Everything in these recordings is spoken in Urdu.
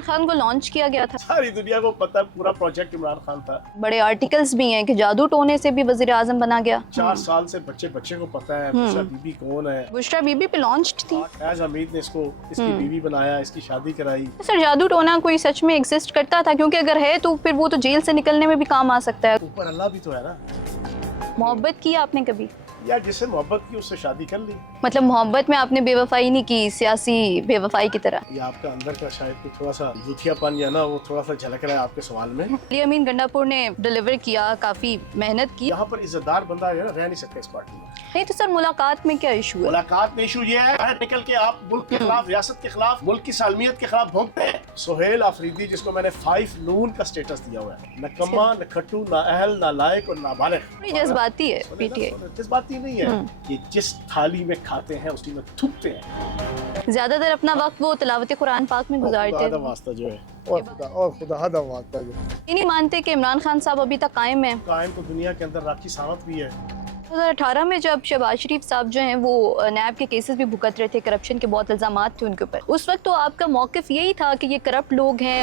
عمران خان کو لانچ کیا گیا تھا. ساری دنیا کو پتہ ہے پورا پروجیکٹ عمران خان تھا. بڑے آرٹیکلز بھی ہیں کہ جادو ٹونے سے بھی وزیر اعظم بنا گیا. 4 سال سے بچے کو پتہ ہے بشرا بی بی کون ہے. بشرا بی بی پہ لانچ تھی. فیض حمید نے اس کو اس کی بیوی بنایا, اس کی شادی کرائی. سر جادو ٹونا کوئی سچ میں ایگزسٹ کرتا تھا؟ کیونکہ اگر ہے تو پھر وہ تو جیل سے نکلنے میں بھی کام آ سکتا ہے. اوپر اللہ بھی تو ہے نا. محبت کی آپ نے کبھی؟ یا جس سے محبت کی اس سے شادی کر لی. مطلب محبت میں آپ نے بے وفائی نہیں کی سیاسی بے وفائی کی طرح؟ یہ آپ کا اندر کا شاید تھوڑا سا یوتھیا پن یا نا وہ تھوڑا سا جھلک رہا ہے آپ کے سوال میں. علی امین گنڈا پور نے ڈیلیور کیا, کافی محنت کی. یہاں پر عزت دار بندہ ہے نا رہ نہیں سکتا اس پارٹی میں. نہیں تو سر ملاقات میں کیا ایشو ہے؟ ملاقات میں ایشو یہ ہے باہر نکل کے آپ ملک کے خلاف, ریاست کے خلاف, ملک کی سالمیت کے خلاف بھونکتے ہیں. سہیل آفریدی جس کو میں نے 5 نون کا سٹیٹس دیا ہوا ہے, نہ کما نہ کھٹو نہ اہل نہ لائق اور نہ بالغ. جذباتی ہے پی ٹی آئی. جذباتی نہیں ہے, یہ جس تھالی میں کھاتے ہیں اسی میں تھوکتے ہیں. زیادہ تر اپنا وقت وہ تلاوت قرآن پاک میں گزارتے ہیں. واسطہ جو ہے اور خدا دا واسطہ جو ہے. یہ نہیں مانتے کہ عمران خان صاحب ابھی تک قائم ہیں؟ قائم تو دنیا کے اندر راکھی ساونت بھی ہے. 2018 میں جب شہباز شریف صاحب جو ہیں وہ نیب کے کیسز بھی بھگت رہے تھے, کرپشن کے بہت الزامات تھے ان کے اوپر, اس وقت تو آپ کا موقف یہی تھا کہ یہ کرپٹ لوگ ہیں.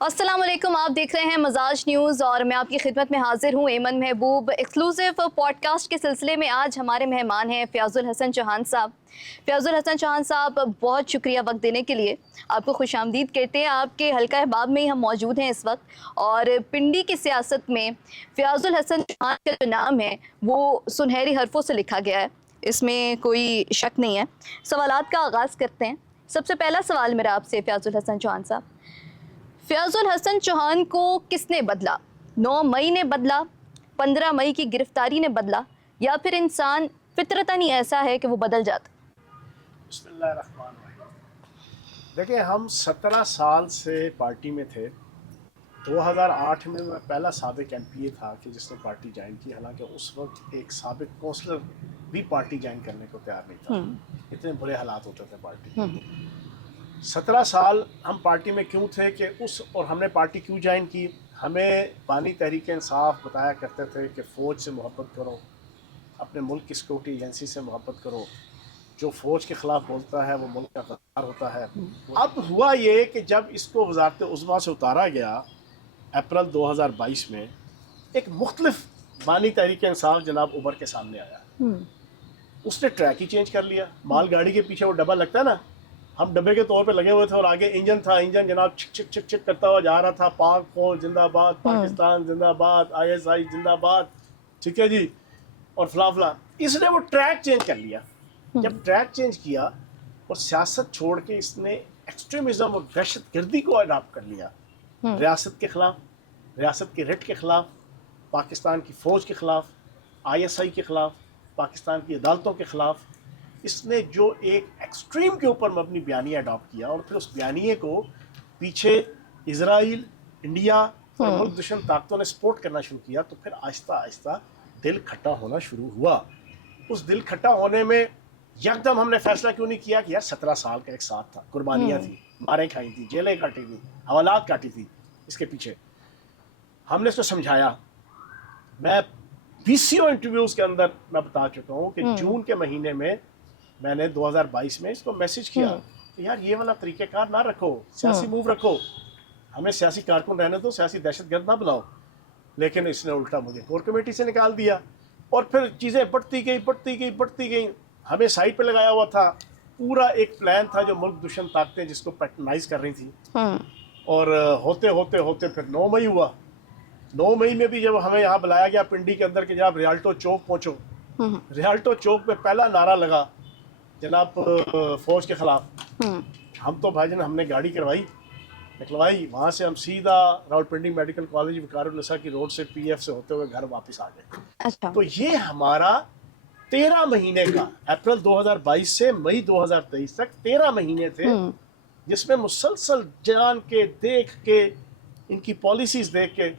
السلام علیکم, آپ دیکھ رہے ہیں مزاج نیوز اور میں آپ کی خدمت میں حاضر ہوں ایمن محبوب. ایکسکلوسیو پوڈ کاسٹ کے سلسلے میں آج ہمارے مہمان ہیں فیاض الحسن چوہان صاحب. فیاض الحسن چوہان صاحب, بہت شکریہ وقت دینے کے لیے. آپ کو خوش آمدید کہتے ہیں. آپ کے حلقہ احباب میں ہی ہم موجود ہیں اس وقت, اور پنڈی کی سیاست میں فیاض الحسن چوہان کا جو نام ہے وہ سنہری حرفوں سے لکھا گیا ہے, اس میں کوئی شک نہیں ہے. سوالات کا آغاز کرتے ہیں. سب سے پہلا سوال میرا آپ سے فیاض الحسن چوہان صاحب, فیاض الحسن چوہان کو کس نے بدلا؟ 9 مئی نے بدلا, 15 مئی کی گرفتاری نے بدلا, یا پھر انسان فطرتاً ہی ایسا ہے کہ وہ بدل جاتا؟ بسم اللہ الرحمن الرحیم. دیکھیں ہم 17 سال سے پارٹی میں تھے. 2008 میں پہلا سابق ایم پی اے تھا کہ جس نے پارٹی جوائن کی, حالانکہ اس وقت ایک سابق کونسلر بھی پارٹی جوائن کرنے کو تیار نہیں تھا. اتنے برے حالات ہوتے تھے پارٹی. 17 سال ہم پارٹی میں کیوں تھے کہ اور ہم نے پارٹی کیوں جوائن کی؟ ہمیں بانی تحریک انصاف بتایا کرتے تھے کہ فوج سے محبت کرو, اپنے ملک کی سیکورٹی ایجنسی سے محبت کرو, جو فوج کے خلاف بولتا ہے وہ ملک کا غدار ہوتا ہے. اب ہوا یہ کہ جب اس کو وزارت عظمیٰ سے اتارا گیا اپریل 2022 میں, ایک مختلف بانی تحریک انصاف جناب عمر کے سامنے آیا. اس نے ٹریک ہی چینج کر لیا. مال گاڑی کے پیچھے وہ ڈبہ لگتا ہے نا, ہم ڈبے کے طور پہ لگے ہوئے تھے اور آگے انجن تھا. انجن جناب چھک چھک چھک چھک کرتا ہوا جا رہا تھا. پاک فوج زندہ آباد, پاکستان زندہ آباد, ISI زندہ آباد, ٹھیک ہے جی, اور فلاں فلاں. اس نے وہ ٹریک چینج کر لیا. جب ٹریک چینج کیا اور سیاست چھوڑ کے اس نے ایکسٹریمزم اور دہشت گردی کو اڈاپٹ کر لیا, ریاست کے خلاف, ریاست کے رٹ کے خلاف, پاکستان کی فوج کے خلاف, ISI کے خلاف, پاکستان کی عدالتوں کے خلاف. اس نے جو ایک ایکسٹریم کے اوپر مبنی بیانیہ اڈاپٹ کیا اور پھر اس بیانیے کو پیچھے اسرائیل, انڈیا اور ملک دشمن طاقتوں نے سپورٹ کرنا شروع کیا, تو پھر آہستہ آہستہ دل کھٹا ہونا شروع ہوا. اس دل کھٹا ہونے میں یکدم ہم نے فیصلہ کیوں نہیں کیا کہ یار 17 سال کا ایک ساتھ تھا, قربانیاں تھیں, ماریں کھائی تھیں, جیلیں کاٹی تھیں, حوالات کاٹی تھی. اس کے پیچھے ہم نے اس کو سمجھایا. میں 20 انٹرویوز کے اندر میں بتا چکا ہوں کہ جون کے مہینے میں میں نے 2022 میں اس کو میسج کیا کہ یار یہ والا طریقہ کار نہ رکھو, سیاسی موو رکھو, ہمیں سیاسی کارکن رہنے دو, سیاسی دہشت گرد نہ بناؤ. لیکن اس نے الٹا مجھے کور کمیٹی سے نکال دیا, اور پھر چیزیں بڑھتی گئیں. ہمیں سائٹ پہ لگایا ہوا تھا. پورا ایک پلان تھا جو ملک دشمن طاقتیں جس کو پیٹرنائز کر رہی تھیں. اور ہوتے ہوتے ہوتے پھر 9 مئی ہوا. 9 مئی میں بھی جب ہمیں یہاں بلایا گیا پنڈی کے اندر کہ جناب ریالٹو چوک پہنچو, ریالٹو چوک پہ پہلا نعرہ لگا جناب فوج کے خلاف. ہم تو بھائی جان ہم نے گاڑی نکلوائی, وہاں سے ہم سیدھا راولپنڈی میڈیکل کالج وقار النساء کی روڈ سے PF سے ہوتے ہوئے گھر واپس آ گئے. تو یہ ہمارا 13 مہینے کا, اپریل 2022 سے مئی 2023 تک 13 مہینے تھے, جس میں مسلسل جان کے دیکھ کے ان کی پالیسیز دیکھ کے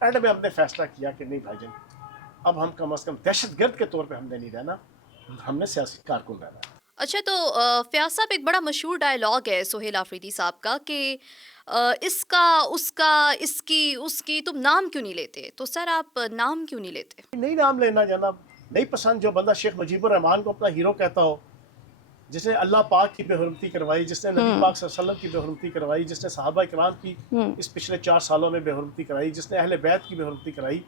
اینڈ میں ہم نے فیصلہ کیا کہ نہیں بھائی جان, اب ہم کم از کم دہشت گرد کے طور پہ ہم نے نہیں رہنا, ہم نے سیاسی کارکن رہنا. اچھا, تو فیاض صاحب ایک بڑا مشہور ڈائلاگ ہے سہیل آفریدی صاحب کا کہ اس کا, اس کا, اس کی تم نام کیوں نہیں لیتے؟ تو سر آپ نام کیوں نہیں لیتے؟ نہیں نام لینا جناب, نہیں پسند جو بندہ شیخ مجیب الرحمان کو اپنا ہیرو کہتا ہو, جس نے اللہ پاک کی بے حرمتی کروائی, جس نے نبی پاک صلی اللہ علیہ وسلم کی بے حرمتی کروائی, جس نے صحابہ کرام کی اس پچھلے 4 سالوں میں بے حرمتی کرائی, جس نے اہل بیت کی بے حرمتی کرائی,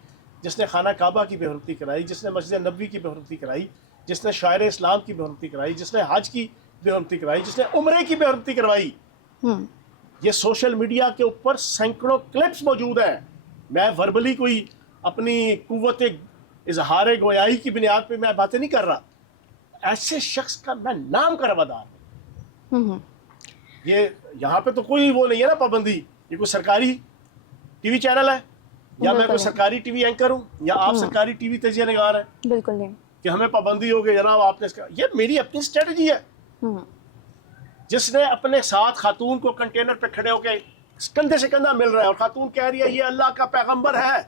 جس نے خانہ کعبہ کی بے حرمتی کرائی, جس نے مسجد نبوی کی بے حرمتی کرائی, جس نے شاعر اسلام کی بے حرمتی کرائی, جس نے حج کی بے حرمتی کرائی, جس نے عمرے کی بے حرمتی کروائی. یہ سوشل میڈیا کے اوپر سینکڑوں کلپس موجود ہیں. میں وربلی کوئی اپنی قوت اظہار گویائی کی بنیاد پہ میں باتیں نہیں کر رہا. ایسے شخص کا میں نام کا روادار ہوں. یہ یہاں پہ تو کوئی وہ نہیں ہے نا پابندی, یہ کوئی سرکاری ٹی وی چینل ہے یا میں کوئی سرکاری ٹی وی اینکر ہوں یا آپ سرکاری ٹی وی تجزیہ نگار ہیں. بالکل نہیں کہ ہمیں پابندی ہو گئی جناب آپ نے اس کا. یہ میری اپنی اسٹریٹجی ہے. جس نے اپنے ساتھ خاتون کو کنٹینر پہ کھڑے ہو کے کندھے سے کندھا مل رہا ہے اور خاتون کہہ رہی ہے یہ اللہ کا پیغمبر ہے.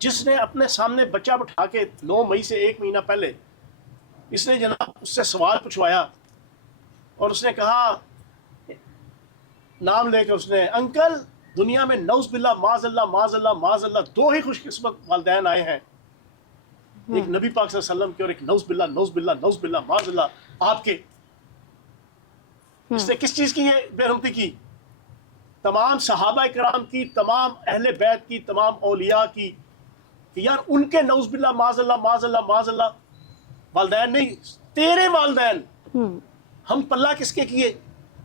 جس نے اپنے سامنے بچہ بٹھا کے 9 مئی سے 1 مہینہ پہلے اس نے جناب اس سے سوال پوچھوایا اور اس نے کہا, نام لے کے اس نے, انکل دنیا میں نعوذ باللہ معاذ اللہ معاذ اللہ معاذ اللہ 2 ہی خوش قسمت والدین آئے ہیں, ایک نبی پاک صلی اللہ علیہ وسلم کے اور ایک نعوذ باللہ نعوذ باللہ نعوذ باللہ معاذ اللہ آپ کے. اس نے کس چیز کی یہ بے حرمتی کی؟ تمام صحابہ کرام کی, تمام اہل بیت کی, تمام اولیاء کی, کہ یار ان کے نعوذ باللہ معاذ اللہ معاذ اللہ معاذ اللہ والدین نہیں, تیرے والدین. ہم پلہ کس کے کیے؟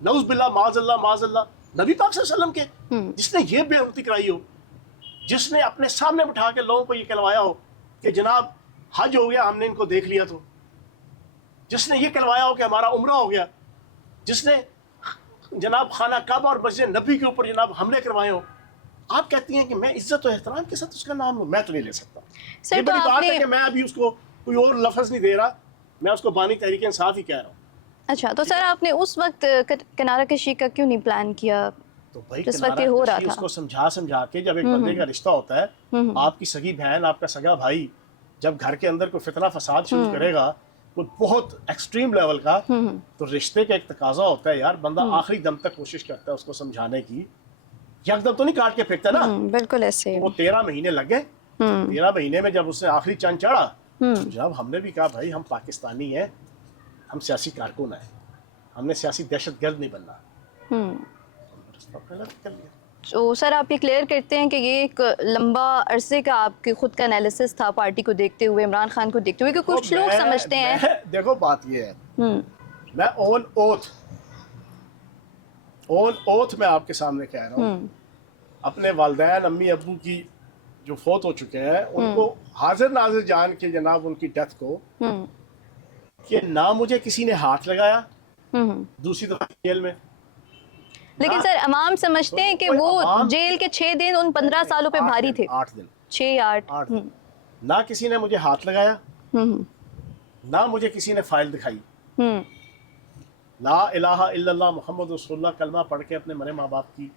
نعوذ باللہ معاذ اللہ معاذ اللہ نبی پاک صلی اللہ علیہ وسلم کے, جس نے یہ بے حرمتی کرائی ہو, جس نے اپنے سامنے بٹھا کے لوگوں کو یہ کہلوایا ہو کہ جناب حج ہو گیا, ہم نے ان کو دیکھ لیا, تو جس نے یہ کہلوایا ہو کہ ہمارا عمرہ ہو گیا, جس نے جناب خانہ کعبہ اور مسجد نبی کے اوپر جناب حملے کروائے ہوں. آپ کہتی ہیں کہ میں عزت و احترام کے ساتھ اس کا نام لوں, میں تو نہیں لے سکتا. یہ بڑی بات ہے کہ میں ابھی اس کو کوئی اور لفظ نہیں دے رہا, میں اس کو بانی تحریک انصاف ہی کہہ رہا ہوں. اچھا, تو سر آپ نے اس وقت کنارہ کشی کا کیوں نہیں پلان کیا تو بھائی جس وقت یہ ہو رہا تھا؟ اس کو سمجھا کے جب ایک بندے کا رشتہ ہوتا ہے, آپ کی سگی بہن, آپ کا سگا بھائی جب گھر کے اندر کوئی فتنہ فساد شروع کرے گا کوئی بہت ایکسٹریم لیول کا, تو رشتے کا ایک تقاضا ہوتا ہے یار, بندہ آخری دم تک کوشش کرتا ہے اس کو سمجھانے کی. یک دم تو نہیں کاٹ کے پھینکتا نا. بالکل ایسے. وہ 13 مہینے لگ گئے. 13 مہینے میں جب اس نے آخری چاند چڑھا, جب ہم نے بھی کہا بھائی ہم پاکستانی ہیں, ہم سیاسی کارکن ہیں, ہم نے سیاسی دہشت گرد نہیں بننا. تو سر آپ یہ کلیئر کرتے ہیں کہ یہ ایک لمبا عرصے کا آپ کے خود کا انالیسس تھا پارٹی کو دیکھتے ہوئے, عمران خان کو دیکھتے ہوئے, کہ کچھ لوگ سمجھتے ہیں. دیکھو بات یہ ہے, میں آن اوتھ میں آپ کے سامنے کہہ رہا ہوں, اپنے والدین امی ابو کی جو فوت ہو چکے ہیں ان کو حاضر ناظر جان کے جناب ان کی ڈیتھ کو, کہ نہ مجھے کسی نے ہاتھ لگایا دوسری دفعہ جیل میں. لیکن سر عوام سمجھتے ہیں کہ وہ جیل کے 6 دن ان 15 سالوں پہ بھاری تھے. 8 دن 6 یا 8. نہ کسی نے مجھے ہاتھ لگایا, نہ مجھے کسی نے فائل دکھائی. لا الہ الا اللہ محمد رسول اللہ کلمہ پڑھ کے اپنے مرے ماں باپ کی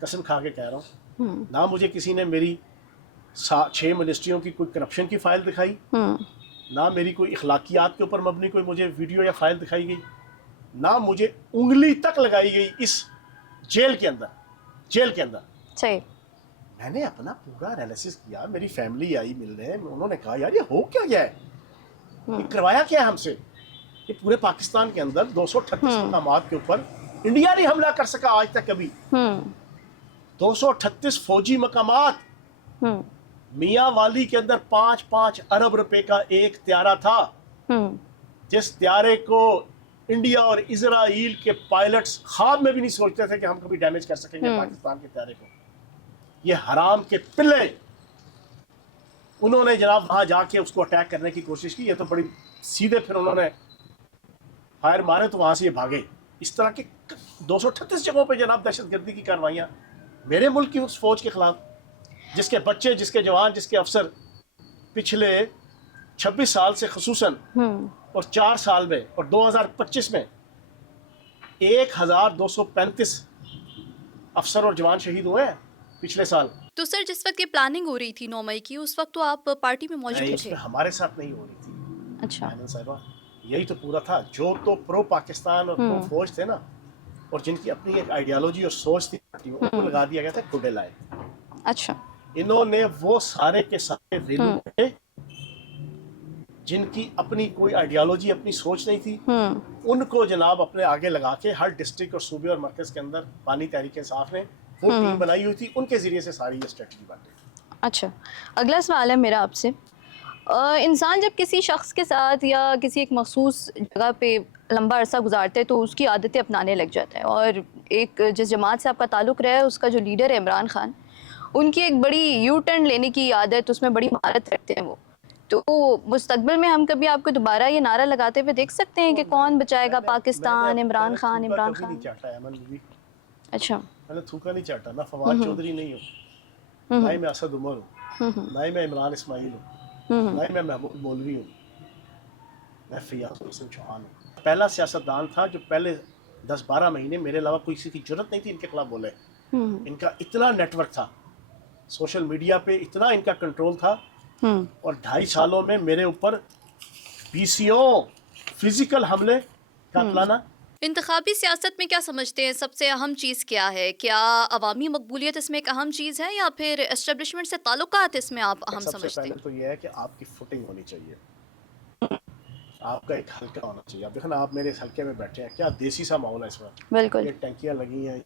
قسم کھا کے کہہ رہا ہوں, نہ مجھے کسی نے میری 6 منسٹریوں کی کوئی کرپشن کی فائل دکھائی, نہ میری کوئی اخلاقیات کے اوپر مبنی کوئی مجھے ویڈیو یا فائل دکھائی گئی, نہ مجھے انگلی تک لگائی گئی اس جیل کے اندر. صحیح. میں نے اپنا پورا انالیسس کیا, میری فیملی آئی ملنے, انہوں نے کہا یار یہ ہو کیا گیا ہے, یہ کروایا کیا ہے ہم سے. یہ پورے پاکستان کے اندر 238 مقامات کے اوپر انڈیا نہیں حملہ کر سکا آج تک کبھی. 238 فوجی مقامات. میاں والی کے اندر 5 ارب روپے کا ایک طیارہ تھا, جس طیارے کو انڈیا اور اسرائیل کے پائلٹس خواب میں بھی نہیں سوچتے تھے کہ ہم کبھی ڈیمیج کر سکیں گے پاکستان کے طیارے کو. یہ حرام کے پلے انہوں نے جناب وہاں جا کے اس کو اٹیک کرنے کی کوشش کی. یہ تو بڑی سیدھے پھر انہوں نے فائر مارے تو وہاں سے یہ بھاگے. اس طرح کے 238 جگہوں پہ جناب دہشت گردی کی کارروائیاں میرے ملک کی اس فوج کے خلاف, جس کے بچے, جس کے جوان, جس کے افسر پچھلے 26 سال سے خصوصاً اور 4 سال میں اور 2025 میں 1235 افسر اور جوان شہید ہوئے ہیں پچھلے سال. تو سر جس وقت یہ پلاننگ ہو رہی تھی 9 مئی کی, اس وقت تو آپ پارٹی میں موجود تھے؟ ہمارے ساتھ نہیں ہو رہی تھی. اچھا صاحبہ یہی تو پورا تھا, جو تو پرو پاکستان اور پرو فوج تھے نا, اور جن کی اپنی ایک آئیڈیالوجی اور سوچ تھی, ان کو لگا دیا گیا تھا کھڈے لائے. اچھا. انہوں نے وہ سارے کے سارے ریلو جن کی اپنی کوئی آئیڈیالوجی اپنی سوچ نہیں تھی, ان کو جناب اپنے آگے لگا کے ہر ڈسٹرکٹ اور صوبے اور مرکز کے اندر بانی تحریک انصاف نے وہ ٹیم بنائی ہوئی تھی, ان کے ذریعے سے ساری یہ اسٹریٹجی بن گئی. اچھا, اگلا سوال ہے میرا آپ سے. انسان جب کسی شخص کے ساتھ یا کسی ایک مخصوص جگہ پہ لمبا عرصہ گزارتے ہے تو اس کی عادتیں اپنانے لگ جاتا ہے, اور ایک جس جماعت سے آپ کا تعلق رہا ہے اس کا جو لیڈر ہے عمران خان, ان کی ایک بڑی یو ٹرن لینے کی عادت, اس میں بڑی مہارت رکھتے ہیں وہ. تو مستقبل میں ہم کبھی آپ کو دوبارہ یہ نعرہ لگاتے ہوئے دیکھ سکتے ہیں کہ کون بچائے گا پاکستان, عمران خان, عمران کبھی خان؟ نہیں چاٹا ہے ایمن بی, اچھا, میں نے تھوکا نہیں چاٹا, نہ فواد چودھری نہیں ہوں, نہ ہی میں اسد عمر ہوں, نہ ہی میں عمران اسماعیل ہوں, نہ ہی میں محمود مولوی ہوں, میں فیاض الحسن چوہان ہوں. پہلا سیاستدان تھا جو پہلے 10-12 مہینے میرے علاوہ کوئی کسی کی جرت نہیں تھی ان کے خلاف بولے. ان کا اتنا نیٹ ورک تھا, سوشل میڈیا پہ اتنا ان کا کنٹرول تھا, اور 2.5 سالوں میں میرے اوپر PCO فزیکل حملے, قاتلانہ. انتخابی سیاست میں کیا سمجھتے ہیں سب سے اہم چیز کیا ہے؟ کیا عوامی مقبولیت اس میں ایک اہم چیز ہے, یا پھر اسٹیبلشمنٹ سے تعلقات اس میں آپ اہم سب سے سمجھتے پہلے ہیں؟ تو یہ ہے کہ آپ کی فوٹنگ ہونی چاہیے, آپ کا ایک حلقہ ہونا چاہیے. اب دیکھو نا, آپ میرے اس حلقے میں بیٹھے ہیں, کیا دیسی سا ماحول ہے اس میں, بالکل. یہ ٹینکیاں لگی ہیں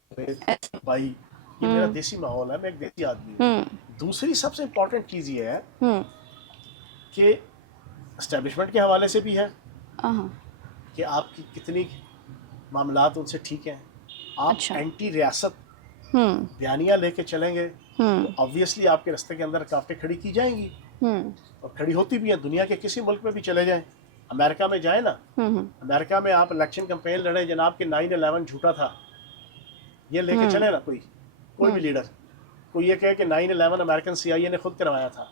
بھائی, یہ میرا دیسی ماحول ہے, میں ایک دیسی آدمی ہوں. دوسری سب سے امپورٹنٹ چیز یہ ہے کہ اسٹیبلشمنٹ کے حوالے سے بھی ہے کہ آپ کی کتنی معاملات ان سے ٹھیک ہیں. آپ اچھا. اینٹی ریاست بیانیہ لے کے چلیں گے تو آبویسلی آپ کے راستے کے اندر رکاوٹیں کھڑی کی جائیں گی, اور کھڑی ہوتی بھی ہیں. دنیا کے کسی ملک میں بھی چلے جائیں, امریکہ میں جائیں نا, امریکہ میں آپ الیکشن کمپین لڑیں جناب کہ 9/11 جھوٹا تھا, یہ لے کے چلے نا کوئی بھی لیڈر, کوئی یہ کہے کہ 9/11 امریکن CIA نے خود کروایا تھا,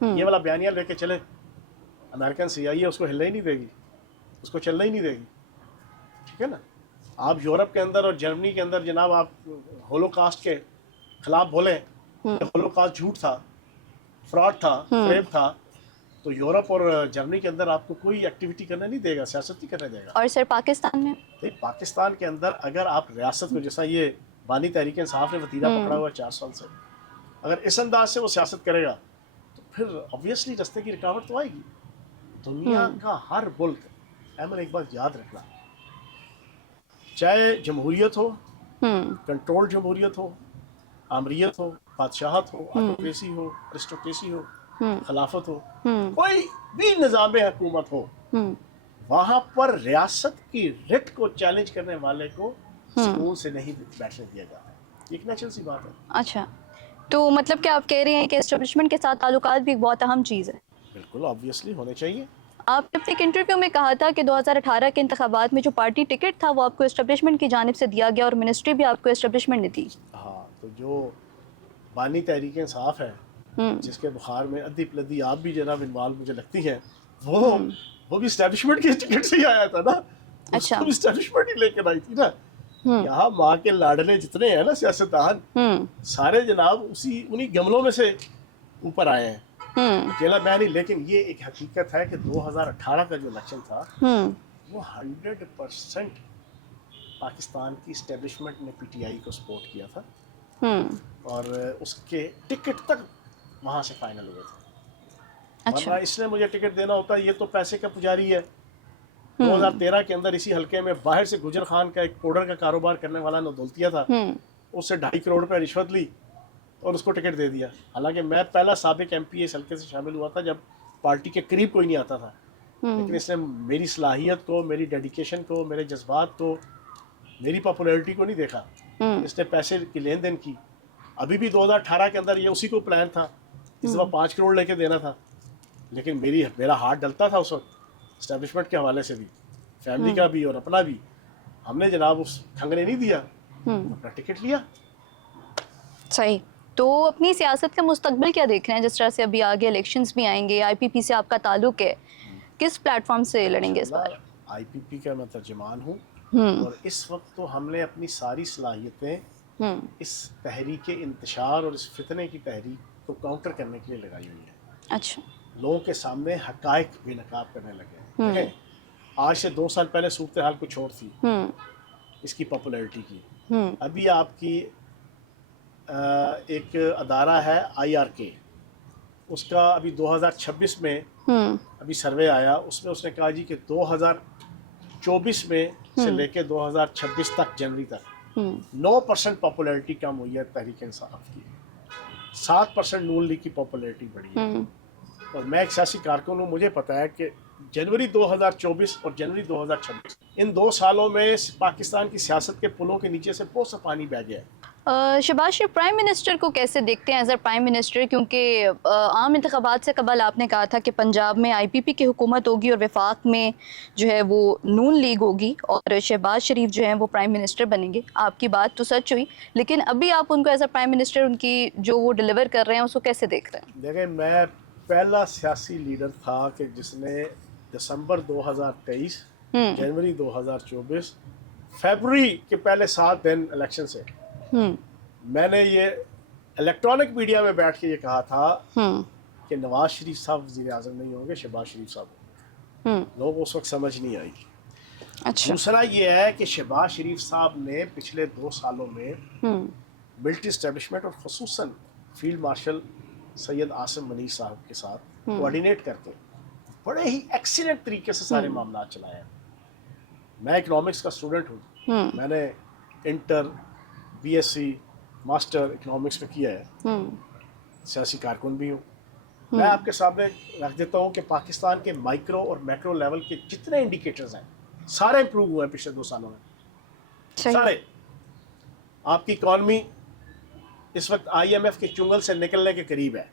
یہ والا بیانیہ لے کے چلے, امریکن CIA اس کو ہلنے ہی نہیں دے گی, اس کو چلنا ہی نہیں دے گی. ٹھیک ہے نا. آپ یورپ کے اندر اور جرمنی کے اندر جناب آپ ہولوکاسٹ کے خلاف بولیں کہ ہولوکاسٹ جھوٹ تھا, فراڈ تھا, فریب تھا, تو یورپ اور جرمنی کے اندر آپ کو کوئی ایکٹیویٹی کرنے نہیں دے گا, سیاست نہیں کرنے دے گا. اور سر پاکستان میں پاکستان کے اندر اگر آپ ریاست کو, جیسا یہ بانی تحریک انصاف نے وتیرہ پکڑا ہوا ہے 4 سال سے, اگر اس انداز سے وہ سیاست کرے گا تو پھر obviously رستے کی رکاوٹ تو آئے گی. دنیا کا ہر ملک, ایمن ایک بات یاد رکھنا, چاہے جمہوریت ہو, کنٹرول جمہوریت ہو, آمریت ہو, بادشاہت ہو, آٹوکریسی ہو, ارسٹوکریسی ہو, خلافت ہو, کوئی بھی نظام حکومت ہو, وہاں پر ریاست کی رٹ کو چیلنج کرنے والے کو سکون سے نہیں بیٹھنے دیا جاتا. ایک نیچرل سی بات ہے. اچھا, تو مطلب کہ آپ کہہ رہے ہیں کہ اسٹیبلشمنٹ کے ساتھ تعلقات بھی ایک بہت اہم چیز ہے. بالکل آبویسلی ہونے چاہیے. آپ نے ایک انٹرویو میں کہا تھا کہ 2018 کے انتخابات میں جو پارٹی ٹکٹ تھا وہ آپ کو اسٹیبلشمنٹ کی جانب سے دیا گیا, اور منسٹری بھی آپ کو اسٹیبلشمنٹ نے دی. ہاں, تو جو بانی تحریک انصاف ہے, جس کے بخار میں ادھی پلدی آپ بھی جناب انوالو مجھے لگتی ہیں, وہ بھی اسٹیبلشمنٹ کی ٹکٹ سے ہی آیا تھا نا. اچھا, بھی اسٹیبلشمنٹ ہی لے کے آئی تھی نا. یہاں ماں کے لاڈلے جتنے ہیں نا سیاستدان, سارے جناب انہی گملوں میں سے اوپر آئے ہیں, اکیلا میں نہیں. لیکن یہ ایک حقیقت ہے کہ 2018 کا جو الیکشن تھا وہ 100% پاکستان کی اسٹیبلشمنٹ نے PTI کو سپورٹ کیا تھا, اور اس کے ٹکٹ تک وہاں سے فائنل ہوئے تھے. ورنہ اس نے مجھے ٹکٹ دینا ہوتا, یہ تو پیسے کا پجاری ہے. 2013 کے اندر اسی حلقے میں باہر سے گجر خان کا ایک پاؤڈر کا کاروبار کرنے والا نودولتیا تھا, اس سے 2.5 کروڑ روپے رشوت لی اور اس کو ٹکٹ دے دیا. حالانکہ میں پہلا سابق MP اس حلقے سے شامل ہوا تھا جب پارٹی کے قریب کوئی نہیں آتا تھا, لیکن اس نے میری صلاحیت کو, میری ڈیڈیکیشن کو, میرے جذبات کو, میری پاپولیرٹی کو نہیں دیکھا, اس نے پیسے کی لین دین کی. ابھی بھی 2018 کے اندر یہ اسی کو پلان تھا, اس دفعہ 5 کروڑ لے کے دینا تھا, لیکن میرا ہاتھ ڈلتا تھا اس وقت اسٹیبلشمنٹ کے حوالے سے بھی, فیملی کا بھی اور اپنا بھی. ہم نے جناب اس کھنگنے نہیں دیا, اپنا ٹکٹ لیا. صحیح. تو اپنی سیاست کا مستقبل کیا دیکھ رہے ہیں؟ جس طرح سے ابھی آگے الیکشنز بھی آئیں گے, IPP سے آپ کا تعلق ہے, کس پلیٹ فارم سے لڑیں گے اس بار؟ IPP کا میں ترجمان ہوں, اور اس وقت تو ہم نے اپنی ساری صلاحیتیں اس تحریک انتشار اور اس فتنے کی تحریک کو کاؤنٹر کرنے کے لیے لگائی ہوئی ہے. اچھا, لوگوں کے سامنے حقائق بے نقاب کرنے لگے ہیں. آج سے 2 سال پہلے صورتحال کچھ اور تھی اس کی پاپولیرٹی کی. ابھی آپ کی ایک ادارہ ہے IRK, اس کا ابھی 2026 میں ابھی سروے آیا اس میں اس نے کہا جی کہ 2024 میں سے لے کے 2026 تک جنوری تک 9% پاپولیرٹی کم ہوئی ہے تحریک انصاف کی، 7% نون لیگ کی پاپولیرٹی بڑھی ہے. اور میں ایک سیاسی کارکن ہوں، مجھے پتا ہے کہ جنوری 2024 اور جنوری 2026 ان 2 سالوں میں پاکستان کی سیاست کے پلوں کے نیچے سے بہت سا پانی بہہ گیا ہے. شہباز شریف پرائم منسٹر کو کیسے دیکھتے ہیں ایز اے پرائم منسٹر؟ کیونکہ عام انتخابات سے قبل آپ نے کہا تھا کہ پنجاب میں آئی پی پی کی حکومت ہوگی اور وفاق میں جو ہے وہ نون لیگ ہوگی اور شہباز شریف جو ہیں وہ پرائم منسٹر بنیں گے. آپ کی بات تو سچ ہوئی، لیکن ابھی آپ ان کو ایز اے پرائم منسٹر ان کی جو وہ ڈلیور کر رہے ہیں اس کو کیسے دیکھ رہے ہیں؟ دیکھیں، میں پہلا سیاسی لیڈر تھا کہ جس نے دسمبر 2023 جنوری 2024 فیبروری کے پہلے 7 دن الیکشن سے میں نے یہ الیکٹرانک میڈیا میں بیٹھ کے یہ کہا تھا کہ نواز شریف صاحب وزیر اعظم نہیں ہوں گے، شہباز شریف صاحب. لوگ اس وقت سمجھ نہیں آئی. دوسرا یہ ہے کہ شہباز شریف صاحب نے پچھلے 2 سالوں میں ملٹری اسٹیبلشمنٹ اور خصوصاً فیلڈ مارشل سید عاصم منیع صاحب کے ساتھ کوآرڈینیٹ کر کے بڑے ہی ایکسیلنٹ طریقے سے سارے معاملات چلائے ہیں. میں اکنامکس کا اسٹوڈنٹ ہوں، میں نے inter B S C master economics میں کیا ہے، سیاسی کارکن بھی ہوں. میں آپ کے سامنے رکھ دیتا ہوں کہ پاکستان کے مائکرو اور میکرو لیول کے جتنے انڈیکیٹرز ہیں سارے امپروو ہوئے ہیں پچھلے 2 سالوں میں. سارے. آپ کی اکانومی اس وقت آئی ایم ایف کے چنگل سے نکلنے کے قریب ہے.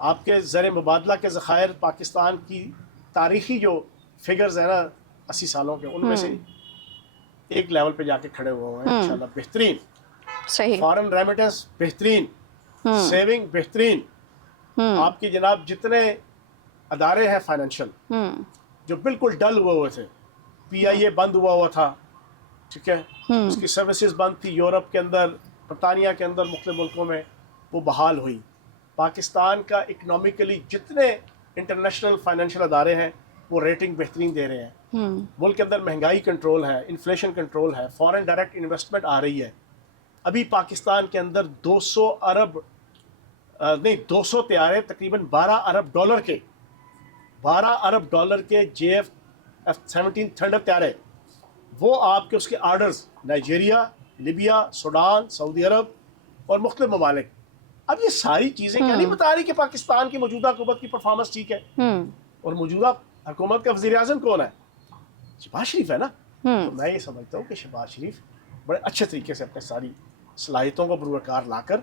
آپ کے زر مبادلہ کے ذخائر پاکستان کی تاریخی جو فگرز ہیں نا 80 سالوں کے، ان میں سے ایک لیول پہ جا کے کھڑے ہوئے ہیں انشاءاللہ. بہترین فارن ریمیٹنس، بہترین سیونگ، بہترین. آپ کی جناب جتنے ادارے ہیں فائنینشل جو بالکل ڈل ہوئے تھے، پی آئی اے بند ہوا تھا، ٹھیک ہے، اس کی سروسز بند تھی یورپ کے اندر، برطانیہ کے اندر، مختلف ملکوں میں، وہ بحال ہوئی. پاکستان کا اکنامیکلی جتنے انٹرنیشنل فائنینشیل ادارے ہیں وہ ریٹنگ بہترین دے رہے ہیں. ملک کے اندر مہنگائی کنٹرول ہے، انفلیشن کنٹرول ہے، فارن ڈائریکٹ انویسٹمنٹ آ رہی ہے. ابھی پاکستان کے اندر 200 طیارے تقریباً 12 ارب ڈالر کے جے ایف F-17 تھنڈر طیارے، وہ آپ کے اس کے آرڈرز نائجیریا، لیبیا، سوڈان، سعودی عرب اور مختلف ممالک. اب یہ ساری چیزیں کیا نہیں بتا رہی کہ پاکستان کی موجودہ حکومت کی پرفارمنس ٹھیک ہے؟ اور موجودہ حکومت کا وزیر اعظم کون ہے؟ شہباز شریف ہے نا. تو میں یہ سمجھتا ہوں کہ شہباز شریف بڑے اچھے طریقے سے اپنے ساری صلاحیتوں کو بروکار لا کر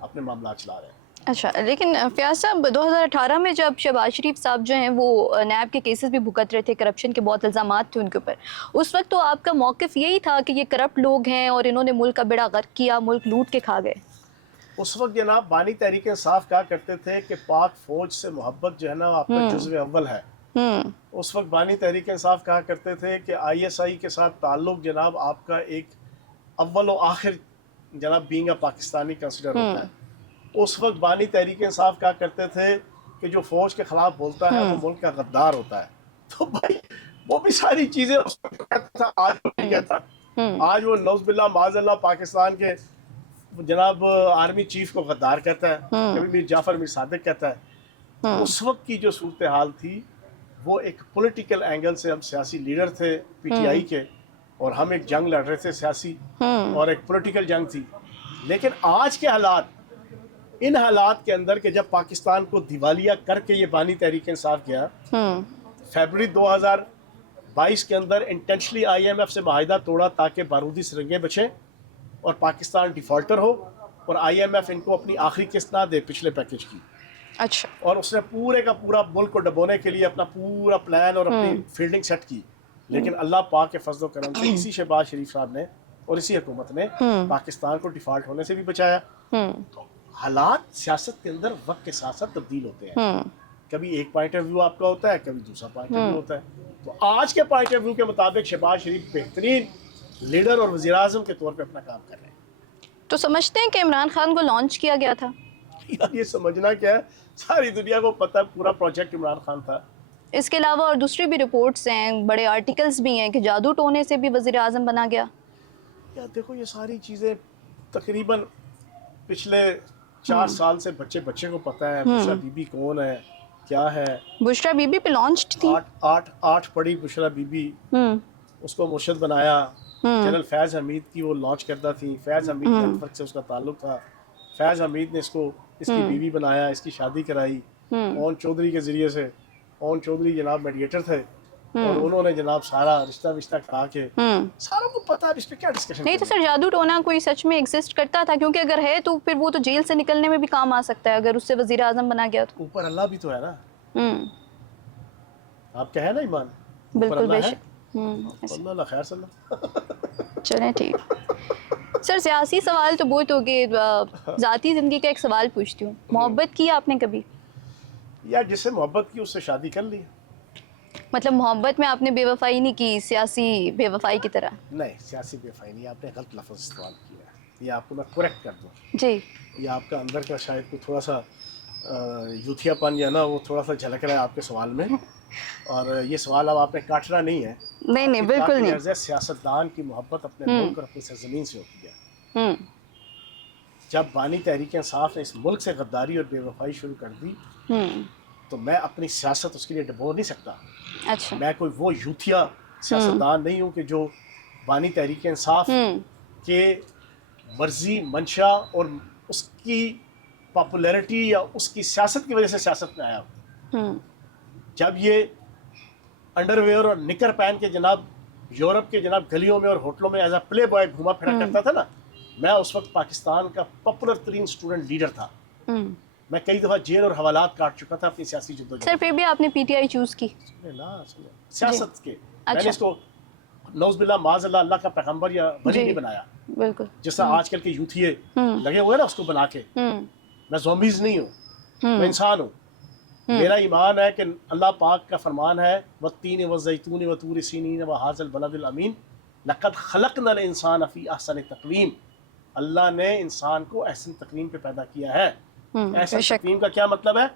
اپنے معاملات چلا رہے ہیں. اچھا، لیکن فیاض صاحب 2018 میں جب شہباز شریف صاحب جو ہیں وہ نیب کے کیسز بھی بھگت رہے تھے، کرپشن کے بہت الزامات تھے ان کے اوپر، اس وقت تو آپ کا موقف یہی تھا کہ یہ کرپٹ لوگ ہیں اور انہوں نے ملک کا بیڑا غرق کیا، ملک لوٹ کے کھا گئے. اس وقت جناب بانی تحریک انصاف کہا کرتے تھے کہ پاک فوج سے محبت جو ہے نا آپ کا جزو اول ہے. اس وقت بانی تحریک انصاف کہا کرتے تھے کہ آئی ایس آئی کے ساتھ تعلق جناب آپ کا ایک اول و آخر جناب بینگ اے پاکستانی کنسیڈر ہوتا ہے. اس وقت بانی تحریک انصاف کہا کرتے تھے کہ جو فوج کے خلاف بولتا ہے وہ ملک کا غدار ہوتا ہے. تو بھائی وہ بھی ساری چیزیں اس وقت کہتا تھا، آج وہ نہیں کہتا. آج وہ نعوذ باللہ معاذ اللہ پاکستان کے جناب آرمی چیف کو غدار کہتا ہے، کبھی میر جعفر میر صادق کہتا ہے. اس وقت کی جو صورتحال تھی وہ ایک پولیٹیکل اینگل سے، ہم سیاسی لیڈر تھے پی ٹی آئی کے اور ہم ایک جنگ لڑ رہے تھے سیاسی اور ایک پولیٹیکل جنگ تھی. لیکن آج کے حالات، ان حالات کے اندر کہ جب پاکستان کو دیوالیہ کر کے یہ بانی تحریک انصاف کیا، فیبروری 2022 کے اندر انٹینشنلی آئی ایم ایف سے معاہدہ توڑا تاکہ بارودی سرنگیں بچیں اور پاکستان ڈیفالٹر ہو اور آئی ایم ایف ان کو اپنی آخری قسط نہ دے پچھلے پیکج کی. اچھا. اور اس نے پورے کا پورا ملک کو ڈبونے کے لیے اپنا پورا پلان اور اپنی فیلڈنگ سیٹ کی. لیکن اللہ پاک کے فضل و کرم سے اسی شہباز شریف صاحب نے اور اسی حکومت نے پاکستان کو ڈیفالٹ ہونے سے بھی بچایا. حالات سیاست کے اندر وقت کے ساتھ ساتھ تبدیل ہوتے ہیں. کبھی ایک پوائنٹ آف ویو آپ کا ہوتا ہے، کبھی دوسرا پوائنٹ آف ویو ہوتا ہے. تو آج کے پوائنٹ آف ویو کے مطابق شہباز شریف بہترین لیڈر اور وزیر اعظم کے طور پہ اپنا کام کر رہے ہیں. تو سمجھتے ہیں کہ عمران خان کو لانچ کیا گیا تھا؟ یہ سمجھنا کیا ہے، ساری دنیا کو پتہ ہے پورا پروجیکٹ عمران خان تھا. اس کے علاوہ اور دوسری بھی رپورٹس ہیں، بڑے آرٹیکلز بھی ہیں کہ جادو ٹونے سے بھی وزیر اعظم بنا گیا. یا دیکھو یہ ساری چیزیں تقریباً پچھلے 4 سال سے بچے کو پتہ ہے پچھلا بی بی کون ہے، کیا ہے. بشرا بی بی پہ لانچ تھی. آٹھ پڑی بشرا بی بی، اس کو مرشد بنایا. جنرل فیض حمید کی وہ لانچ کرتا تھی. فیض حمید نیٹ ورک سے اس کا تعلق تھا. فیض حمید نے اس کو اس کی بیوی بنایا، اس کی شادی کرائی اون چودھری کے ذریعے سے. اون چودھری جناب میڈیٹر تھے اور انہوں نے جناب سارا رشتہ کرا کے ساروں کو پتا ہے. اس پہ کیا ڈسکشن نہیں تو سر جادو ٹونا کوئی سچ میں ایگزسٹ کرتا تھا؟ کیونکہ اگر ہے تو پھر وہ تو جیل سے نکلنے میں بھی کام آ سکتا ہے اگر اس سے وزیر اعظم بنا گیا تو. اوپر اللہ بھی تو ہے نا. آپ کا ہے نا ایمان؟ بالکل بے شک. اللہ خیر صلی اللہ. چلیں ٹھیک. سر سیاسی سوال تو بہت ہو گئے، ذاتی زندگی کا ایک سوال پوچھتی ہوں. محبت کی آپ نے کبھی؟ یا جس سے محبت کی اس سے شادی کر لی. مطلب محبت میں آپ نے بے وفائی نہیں کی سیاسی بے وفائی کی طرح؟ نہیں سیاسی بے وفائی نہیں، آپ نے غلط لفظ استعمال کیا ہے. یہ آپ کو میں کریکٹ کر دوں. جی. یہ آپ کا اندر کا شاید کوئی تھوڑا سا یوتھیا پن یا نا وہ تھوڑا سا جھلک رہا ہے آپ کے سوال میں. اور یہ سوال اب آپ نے کاٹنا نہیں ہے. نہیں بالکل نہیں. سیاستدان کی محبت اپنے ملک اور اپنی سرزمین سے ہوتی ہے. جب بانی تحریک انصاف نے اس ملک سے غداری اور بے وفائی شروع کر دی تو میں اپنی سیاست اس کے لیے ڈبو نہیں سکتا. اچھا. میں کوئی وہ یوتھیا سیاستدان نہیں ہوں کہ جو بانی تحریک انصاف کے مرضی منشا اور اس کی پاپولیرٹی یا اس کی سیاست کی وجہ سے سیاست میں آیا ہوں. جب یہ انڈر ویئر اور نکر پہن کے جناب یورپ کے جناب گلیوں میں اور ہوٹلوں میں ایز اے پلے بوائے گھوما پھرا کرتا تھا نا، میں اس وقت پاکستان کا پاپولر ترین اسٹوڈنٹ لیڈر تھا. میں کئی دفعہ جیل اور حوالات کاٹ چکا تھا اپنی سیاسی جدوجہد. سر پھر بھی آپ نے پی ٹی آئی چوز کی؟ سیاست کے میں نے اس کو نوز باللہ معاذ اللہ اللہ کا پیغمبر یا ولی نہیں بنایا. بالکل. جس طرح آج کل کے یوتھیے لگے ہوئے نا اس کو بنا کے. میں زومبیز نہیں ہوں، میں انسان ہوں. میرا ایمان ہے کہ اللہ پاک کا فرمان ہے والتین والزیتون وطور سینین وہذا البلد الامین لقد خلقنا الانسان فی احسن تقویم. اللہ نے انسان کو احسن تقویم پہ پیدا کیا ہے. احسن تقویم کا کیا مطلب ہے؟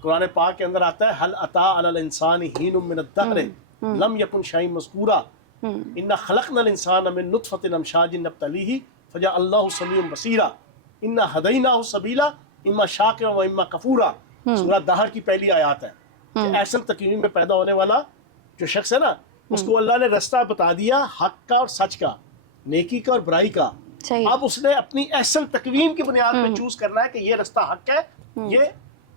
قرآن پاک کے اندر آتا ہے هل اتى على الانسان حین من الدهر لم یکن شیئا مذکورا انا خلقنا الانسان من نطفة امشاج نبتلیہ فجعلناہ سمیعا بصیرا انا ہدیناہ السبیل اما شاکرا و اما کفورا. سورہ دہر کی پہلی آیات ہے کہ احسن تقویم میں پیدا ہونے والا جو شخص ہے نا اس کو اللہ نے رستہ بتا دیا حق کا اور سچ کا، نیکی کا اور برائی کا. اب اس نے اپنی احسن تقویم کی بنیاد پہ چوز کرنا ہے کہ یہ رستہ حق ہے یہ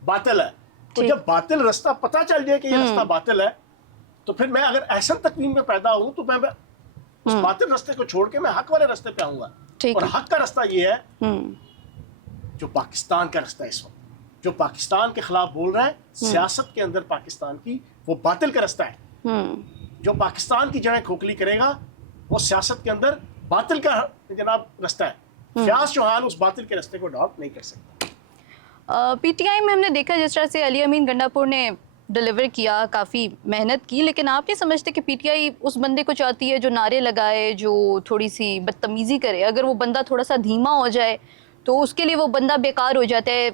باطل ہے. تو جب باطل رستہ پتہ چل جائے کہ یہ رستہ باطل ہے تو پھر میں اگر احسن تقویم میں پیدا ہوں تو میں اس باطل رستے کو چھوڑ کے میں حق والے رستے پہ آؤں گا. اور حق کا رستہ یہ ہے جو پاکستان کا رستہ ہے اس وقت، جو پاکستان کے خلاف بول رہا ہے. سیاست کے اندر پاکستان کی وہ باطل کا رستہ ہے. جو پاکستان کی جڑیں کھوکھلی کرے گا وہ سیاست کے اندر باطل کا جناب رستہ ہے. فیاض چوہان اس باطل کے رستے کو اڈاپٹ نہیں کر سکتا. پی ٹی آئی میں ہم نے دیکھا جس طرح سے علی امین گنڈا پور نے ڈیلیور کیا، کافی محنت کی، لیکن آپ نہیں سمجھتے کہ پی ٹی آئی اس بندے کو چاہتی ہے جو نعرے لگائے، جو تھوڑی سی بدتمیزی کرے؟ اگر وہ بندہ تھوڑا سا دھیما ہو جائے تو اس کے لیے وہ بندہ بیکار ہو جاتا ہے.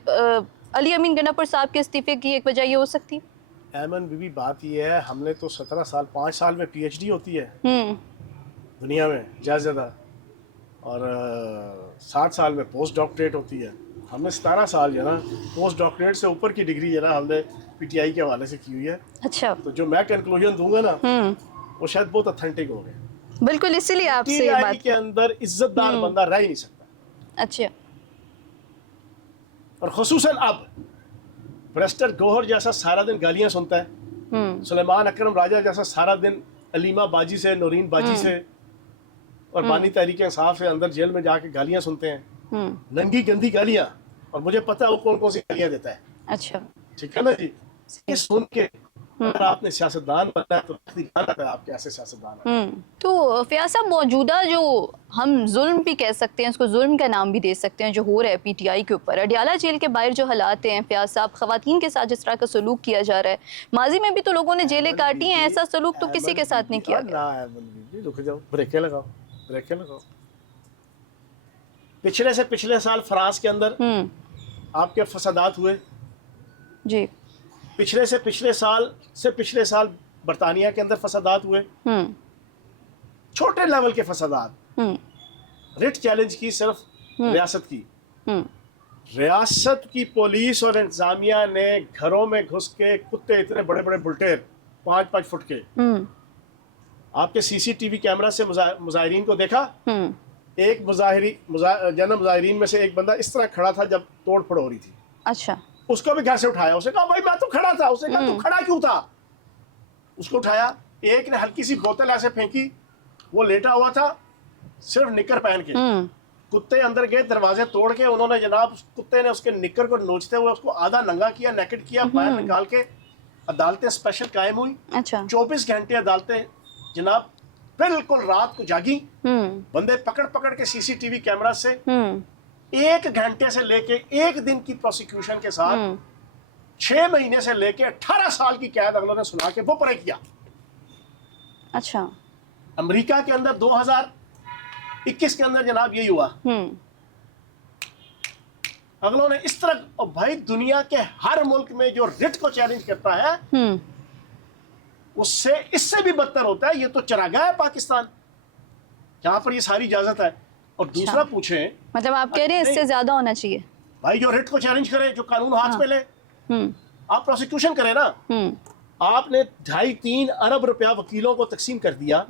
علی امین گنڈا پور صاحب کے استعفے کی ایک وجہ یہ ہو سکتی ہے؟ ایمن بی بی بات یہ ہے ہم نے تو 17 سال 5 سال میں پی ایچ ڈی ہوتی ہے دنیا میں زیادہ، اور 7 سال میں پوسٹ ڈاکٹریٹ ہوتی ہے. ہم نے 17 سال جو ہے نا پوسٹ ڈاکٹریٹ سے اوپر کی ڈگری جو ہے نا ہم نے پی ٹی آئی کے حوالے سے کی ہوئی ہے. اچھا. تو جو میں کنکلوژن دوں گا نا وہ شاید بہت اتھینٹک ہو گئے. بالکل، اسی لیے آپ سے یہ بات کے اندر عزت دار بندہ رہ ہی نہیں سکتا. اچھا. اور خصوصاً اب برسٹر گوہر جیسا سارا دن گالیاں سنتا ہے، سلیمان اکرم راجہ جیسا سارا دن علیمہ باجی سے، نورین باجی سے اور بانی تحریک انصاف سے اندر جیل میں جا کے گالیاں سنتے ہیں، ننگی گندی گالیاں. اور مجھے پتہ ہے وہ کون کون سی گالیاں دیتا ہے. اچھا. ٹھیک ہے نا جی. یہ سن کے اگر آپ نے سیاستدان بننا ہے تو آپ کے ایسے سیاستدان ہیں. تو فیاض صاحب موجودہ جو ہم ظلم بھی کہہ سکتے ہیں، اس کو ظلم کا نام بھی دے سکتے ہیں، جو ہو رہا ہے پی ٹی آئی کے اوپر، اڈیالہ جیل کے باہر جو حالات ہیں فیاض صاحب، خواتین کے ساتھ جس طرح کا سلوک کیا جا رہا ہے، ماضی میں بھی تو لوگوں نے جیلیں کاٹی ہیں، ایسا سلوک تو کسی کے ساتھ نہیں کیا گیا. رک جاؤ، بریکیں لگاؤ. پچھلے سال فرانس کے اندر آپ کے فسادات ہوئے جی. پچھلے سال برطانیہ کے اندر فسادات ہوئے، چھوٹے لیول کے فسادات. ریٹ چیلنج کی صرف ریاست کی، ریاست کی پولیس اور انتظامیہ نے گھروں میں گھس کے کتے اتنے بڑے بڑے بلٹیر 5-5 فٹ کے آپ کے سی سی ٹی وی کیمرہ سے مظاہرین کو دیکھا. ایک مظاہرین میں سے ایک بندہ اس طرح کھڑا تھا جب توڑ پھوڑ ہو رہی تھی. اچھا. اس کو بھی گھر سے اٹھایا. اس نے کہا بھائی میں تو کھڑا تھا. اس نے کہا تو کھڑا کیوں تھا؟ اس کو اٹھایا. ایک نے ہلکی سی بوتل ایسے پھینکی, وہ لیٹا ہوا تھا صرف نکر پہن کے. کتے اندر گئے, دروازے توڑ کے انہوں نے جناب کتے نے اس کے نکر کو نوچتے ہوئے اس کو آدھا ننگا کیا, نیکڈ کیا, باہر نکال کے عدالتیں اسپیشل قائم ہوئی. 24 گھنٹے عدالتیں جناب بالکل رات کو جاگی. بندے پکڑ پکڑ کے سی سی ٹی وی کیمرہ سے 1 گھنٹے سے لے کے 1 دن کی پروسیکیوشن کے ساتھ 6 مہینے سے لے کے 18 سال کی قید اگلوں نے سنا کے وہ پرے کیا. اچھا. امریکہ کے اندر 2021 کے اندر جناب یہی ہوا. اگلوں نے اس طرح, بھائی دنیا کے ہر ملک میں جو رٹ کو چیلنج کرتا ہے اس سے بھی بدتر ہوتا ہے. یہ تو چراگاہ ہے پاکستان جہاں پر یہ ساری اجازت ہے. اور دوسرا پوچھیں, مطلب آپ کہہ رہے ہیں اس سے زیادہ ہونا چاہیے. بھائی جو رٹ کو چیلنج کرے, جو قانون ہاتھ میں لے, آپ پروسیکیوشن کریں نا. آپ نے 2.5-3 ارب روپیہ وکیلوں کو تقسیم کر دیا,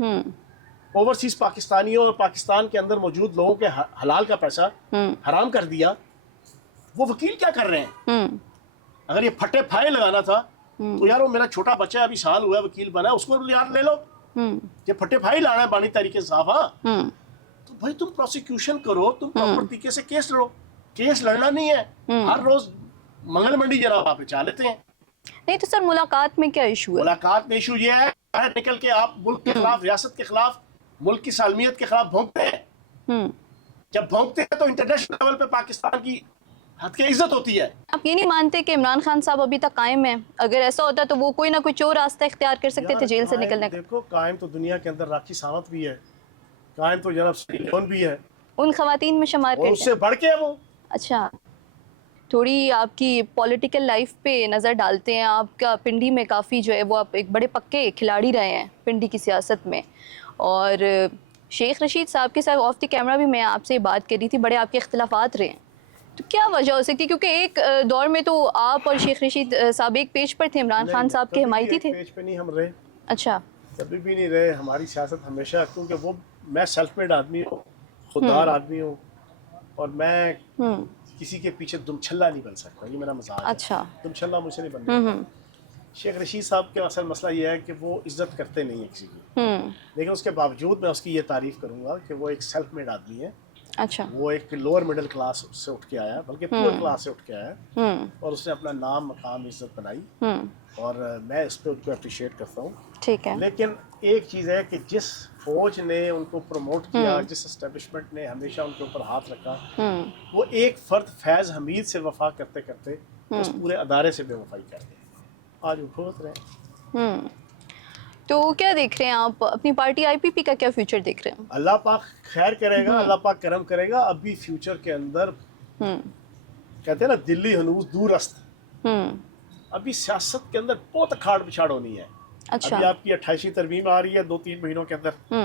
اوورسیز پاکستانیوں اور پاکستان کے اندر موجود لوگوں کے حلال کا پیسہ حرام کر دیا. وہ وکیل کیا کر رہے ہیں؟ اگر یہ پھٹے پھائے لگانا تھا تو یار وہ میرا چھوٹا بچہ ابھی سال ہوا ہے وکیل بنا ہے, اس کو یار لے لو. یہ پھٹے پھائی لانا ہے بانی طریقے سے صاف. ہاں تو بھائی تم پروسیکیوشن کرو, تم پراپر طریقے سے کیس لڑو. کیس لڑنا نہیں ہے ہر روز منگل منڈی جناب آپ چاہ لیتے ہیں. نہیں تو سر ملاقات میں کیا ایشو ہے؟ ملاقات میں ایشو یہ ہے باہر نکل کے آپ ملک کے خلاف, ریاست کے خلاف, ملک کی سالمیت کے خلاف بھونکتے ہیں. جب بھونکتے ہیں تو انٹرنیشنل لیول پہ پاکستان کی حد کی عزت ہوتی ہے. آپ یہ نہیں مانتے کہ عمران خان صاحب ابھی تک قائم ہیں؟ اگر ایسا ہوتا تو وہ کوئی نہ کوئی اور راستہ اختیار کر سکتے تھے جیل سے نکلنے کا. دیکھو قائم تو دنیا کے اندر راکھی ساوت بھی ہے, قائم تو جناب سلیمان بھی ہے, ان خواتین میں شمار کرتے ہیں. اس سے بڑھ کے وہ. اچھا, تھوڑی آپ کی پولیٹیکل لائف پہ نظر ڈالتے ہیں. آپ کا پنڈی میں کافی جو ہے وہ آپ ایک بڑے پکے کھلاڑی رہے ہیں پنڈی کی سیاست میں, اور شیخ رشید صاحب کے ساتھ آف دی کیمرہ بھی میں آپ سے بات کر رہی تھی, بڑے آپ کے اختلافات رہے ہیں. تو کیا وجہ ہو سکتی ہے؟ کیونکہ ایک دور میں تو آپ اور شیخ رشید صاحب ایک پیج پر تھے, عمران خان صاحب کے حمایتی تھے. پیج پہ نہیں ہم رہے. اچھا. کبھی بھی نہیں رہے. ہماری سیاست ہمیشہ, کیونکہ وہ میں سیلف میڈ آدمی ہوں, خوددار آدمی ہوں, اور میں کسی کے پیچھے دم چھلا نہیں بن سکتا. یہ میرا مزاج ہے. اچھا. دم چھلا مجھ سے نہیں بنتا. شیخ رشید صاحب کا اصل مسئلہ یہ ہے کہ وہ عزت کرتے نہیں ہیں کسی کی, لیکن اس کے باوجود میں اس کی یہ تعریف کروں گا کہ وہ ایک سیلف میڈ آدمی ہے. اچھا. وہ ایک لوور مڈل کلاس سے اٹھ کے آیا, بلکہ پور کلاس سے اٹھ کے آیا, اور اس نے اپنا نام مقام عزت بنائی, اور میں اس پہ ان کو اپریشیٹ کرتا ہوں. ٹھیک ہے. لیکن ایک چیز ہے کہ جس فوج نے ان کو پروموٹ کیا, جس اسٹیبلشمنٹ نے ہمیشہ ان کے اوپر ہاتھ رکھا, وہ ایک فرد فیض حمید سے وفا کرتے کرتے اس پورے ادارے سے بے وفائی کر گئے. آج وہ بھگت رہے ہیں. تو کیا دیکھ رہے ہیں آپ اپنی پارٹی آئی پی پی کا کیا فیوچر دیکھ رہے ہیں؟ اللہ پاک خیر کرے گا, اللہ پاک کرم کرے گا. ابھی فیوچر کے اندر کہتے ہیں نا دلی ہنوز دور است, ابھی سیاست کے اندر بہت اکھاڑ پچھاڑ ہونی ہے. ابھی آپ کی 28ویں ترمیم آ رہی ہے 2-3 مہینوں کے اندر.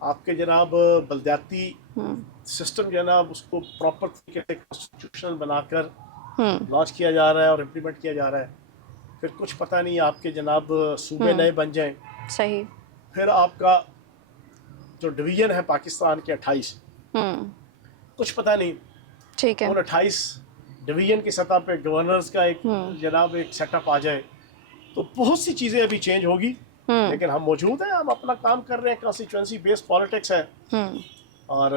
آپ کے جناب بلدیاتی سسٹم جو ہے نا اس کو پراپر طریقے سے کانسٹیٹیوشنل بنا کر لانچ کیا جا رہا ہے اور امپلیمنٹ کیا جا رہا ہے. پھر کچھ پتہ نہیں آپ کے جناب صوبے نئے بن جائیں. صحیح. پھر آپ کا جو ڈویژن ہے پاکستان کے 28, کچھ پتہ نہیں. ٹھیک ہے. ان 28 ڈویژن کی سطح پہ گورنرز کا ایک جناب ایک سیٹ اپ آ جائے تو بہت سی چیزیں ابھی چینج ہوگی. لیکن ہم موجود ہیں, ہم اپنا کام کر رہے ہیں. کانسٹیچوئنسی بیسڈ پالیٹکس ہے, اور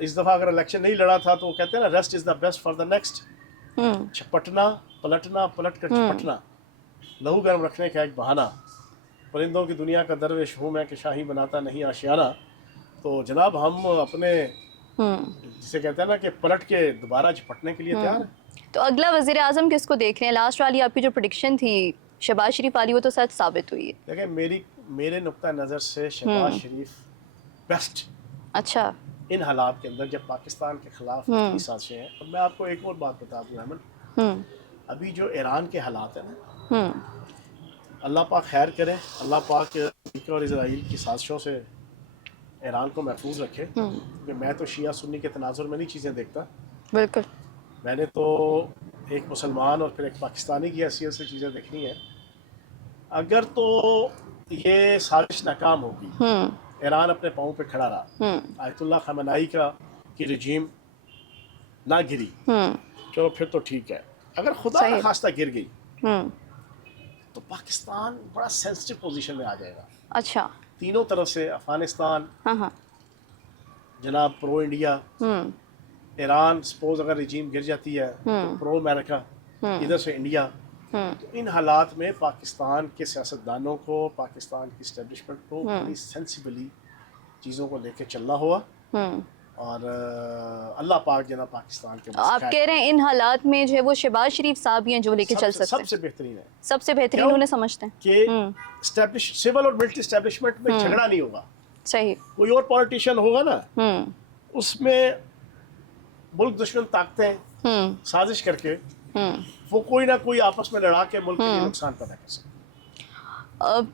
اس دفعہ اگر الیکشن نہیں لڑا تھا تو وہ کہتے ہیں نا rest is the best for the next. چھپٹنا پلٹنا, پلٹ کر چھپٹنا, لہو گرم رکھنے کا ایک بہانہ. پرندوں کی دنیا کا درویش ہوں میں کہ شاہی بناتا نہیں آشیانہ. تو جناب ہم اپنے جسے کہتے ہیں نا کہ پلٹ کے دوبارہ جھپٹنے کے لیے تیار ہیں. تو اگلا وزیر اعظم کس کو دیکھ رہے ہیں؟ لاسٹ والی آپ کی جو پریڈکشن تھی شہباز شریف والی, وہ تو سچ ثابت ہوئی ہے. دیکھیں میرے نقطہ نظر سے شہباز شریف بیسٹ. اچھا. ان حالات کے اندر جب پاکستان کے خلاف اتنی سازشیں ہیں. اور میں آپ کو ایک اور بات بتا دوں احمد, ابھی جو ایران کے حالات ہیں نا, اللہ پاک خیر کرے, اللہ پاک امریکہ اور اسرائیل کی سازشوں سے ایران کو محفوظ رکھے. کیونکہ میں تو شیعہ سنی کے تناظر میں نہیں چیزیں دیکھتا. بالکل. میں نے تو ایک مسلمان اور پھر ایک پاکستانی کی حیثیت سے چیزیں دیکھنی ہیں. اگر تو یہ سازش ناکام ہوگی, ایران اپنے پاؤں پہ کھڑا رہا, آیت اللہ خامنائی کی رجیم نہ گری, چلو پھر تو ٹھیک ہے. اگر خدا نخواستہ گر گئی تو پاکستان بڑا سینسٹیو پوزیشن میں آ جائے گا. اچھا. تینوں طرف سے, افغانستان جناب پرو انڈیا, ایران سپوز اگر رجیم گر جاتی ہے تو پرو امریکہ, ادھر سے انڈیا. تو ان حالات میں پاکستان کے سیاستدانوں کو, پاکستان کی اسٹیبلشمنٹ کو بڑی سینسیبلی چیزوں کو لے کے چلنا ہوا, اور اللہ پاک جناب پاکستان کے. آپ کہہ رہے ہیں ان حالات میں جو ہے وہ شہباز شریف صاحب ہیں جو لے کے چل سکتے ہیں. سب سے بہترین ہے, سب سے بہترین انہیں سمجھتے ہیں کہ سول اور ملٹری اسٹیبلشمنٹ میں جھگڑا نہیں ہوگا. صحیح. کوئی اور پولیٹیشین ہوگا نا, اس میں ملک دشمن طاقتیں سازش کر کے وہ کوئی نہ کوئی آپس میں لڑا کے ملک کے لیے نقصان پیدا کر سکتے.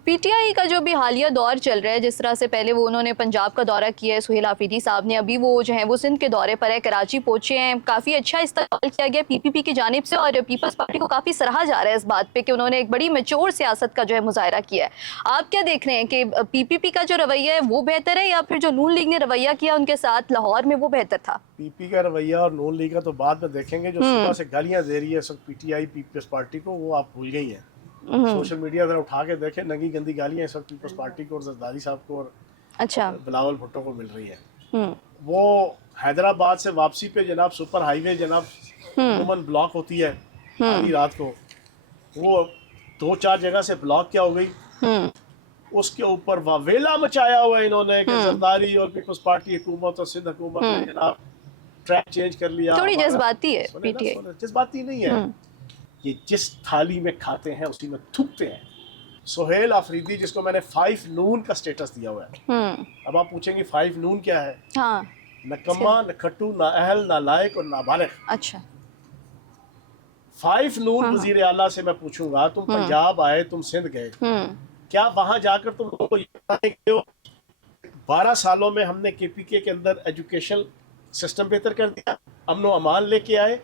پی ٹی آئی کا جو بھی حالیہ دور چل رہا ہے, جس طرح سے پہلے وہ انہوں نے پنجاب کا دورہ کیا ہے, سہیل آفریدی صاحب نے, ابھی وہ جو ہیں وہ سندھ کے دورے پر ہے, کراچی پہنچے ہیں, کافی اچھا استقبال کیا گیا پی پی پی کی جانب سے, اور پیپلز پارٹی کو کافی سراہا جا رہا ہے اس بات پہ کہ انہوں نے ایک بڑی میچور سیاست کا جو ہے مظاہرہ کیا ہے. آپ کیا دیکھ رہے ہیں کہ پی پی پی کا جو رویہ ہے وہ بہتر ہے, یا پھر جو نون لیگ نے رویہ کیا ان کے ساتھ لاہور میں وہ بہتر تھا؟ پی پی کا رویہ اور نون لیگ کا تو بعد میں دیکھیں گے. جو صبح سے گالیاں دے رہی ہے اس وقت P T I Peoples Party کو, وہ آپ بھول گئی ہیں. سوشل میڈیا ذرا اٹھا کے دیکھیں, ننگی گندی گالیاں اس وقت پیپلز پارٹی کو اور زرداری صاحب کو اور اچھا بلاول بھٹو کو مل رہی ہے. وہ حیدرآباد سے واپسی پہ جناب سپر ہائی وے جناب عموماً بلاک ہوتی ہے آدھی رات کو, وہ 2-4 جگہ سے بلاک کیا ہو گئی, اس کے اوپر واویلا مچایا ہوا ہے انہوں نے کہ زرداری اور پیپلز پارٹی حکومت اور سندھ حکومت نے جناب ٹریک چینج کر لیا. تھوڑی جذباتی ہے پی ٹی آئی. جذباتی نہیں ہے, یہ جس تھالی میں کھاتے ہیں اسی میں تھوکتے ہیں. سہیل آفریدی جس کو میں نے 5 نون کا سٹیٹس دیا ہوا ہے, اب آپ پوچھیں گے 5 نون کیا ہے؟ نہ کما, نہ کھٹو, نہ اہل, نہ لائق اور نہ بالغ. اچھا. 5 نون وزیر اعلیٰ سے میں پوچھوں گا, تم پنجاب آئے, تم سندھ گئے, کیا وہاں جا کر تم لوگوں کو یہ بتائیں کہ 12 سالوں میں ہم نے کے پی کے اندر ایجوکیشن سسٹم بہتر کر دیا, امن و امان لے کے آئے.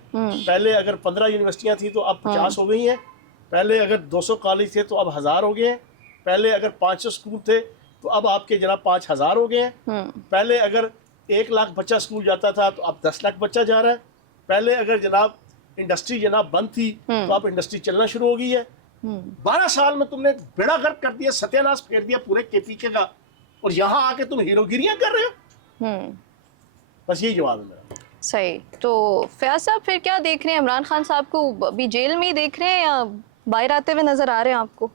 پہلے اگر 15 یونیورسٹیاں تھیں تو اب 50 ہو گئی ہیں, پہلے اگر 200 کالج تھے تو اب 1000 ہو گئے ہیں, پہلے اگر 500 اسکول تھے تو اب آپ کے جناب 5000 ہو گئے ہیں, پہلے اگر 1 لاکھ بچہ اسکول جاتا تھا تو اب 10 لاکھ بچہ جا رہا ہے, پہلے اگر جناب انڈسٹری جناب بند تھی تو اب انڈسٹری چلنا شروع ہو گئی ہے. 12 سال میں تم نے بیڑا گرک کر دیا, ستیہ ناش پھیر دیا پورے کے پی کے کا, اور یہاں آ کے تم ہیرو گیریاں کر رہے ہو. بس یہی جواب ہے میرا. صحیح. تو فیاض صاحب پھر کیا دیکھ رہے ہیں, عمران خان صاحب کو ابھی جیل میں ہی دیکھ رہے ہیں یا باہر آتے ہوئے نظر آ رہے ہیں آپ کو؟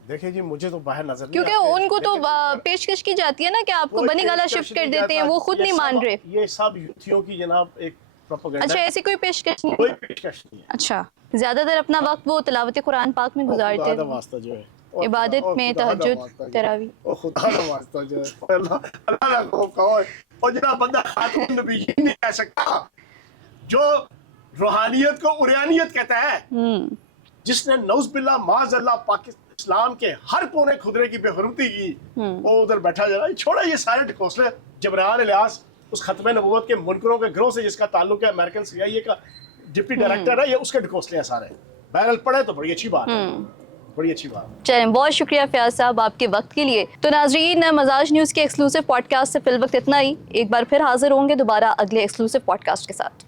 دیکھیں جی مجھے تو باہر نظر نہیں, کیونکہ ان کو تو پیشکش کی جاتی ہے نا کہ آپ کو بنی گالا شفٹ کر دیتے ہیں, وہ خود نہیں مان رہے. یہ سب یوتھیوں کی جناب ایک پروپیگنڈا. اچھا, ایسی کوئی پیشکش نہیں؟ کوئی پیشکش نہیں ہے. اچھا. زیادہ تر اپنا وقت وہ تلاوت قرآن پاک میں گزارتے ہیں, واسطہ جو ہے عبادت میں, تہجد, تراویح. اور خدا کا واسطہ جو ہے اللہ کا خوف کہو, اور جناب بندہ خاتون نبی نہیں کہہ سکتا جو روحانیت کو اریانیت کہتا ہے, جس نے نعوذ باللہ معاذ اللہ پاکستان اسلام کے ہر کونے خدرے کی بے حرمتی کی, وہ ادھر بیٹھا جا رہا ہے. چھوڑا یہ سارے ڈھکوسلے. جبران الیاس اس ختم نبوت کے منکروں کے گروہ سے جس کا تعلق ہے, امریکن سی آئی اے کا ڈپٹی ڈائریکٹر ہے, یہ اس کے ڈھکوسلے ہیں سارے. بہرحال پڑھے تو بڑی اچھی بات ہے, بڑی اچھی بات. چلیں, بہت شکریہ فیاض صاحب آپ کے وقت کے لیے. تو ناظرین, مزاج نیوز کے ایکسکلوسیو پوڈ کاسٹ سے فی الوقت اتنا ہی. ایک بار پھر حاضر ہوں گے دوبارہ اگلے ایکسکلوسیو پوڈ کاسٹ کے ساتھ.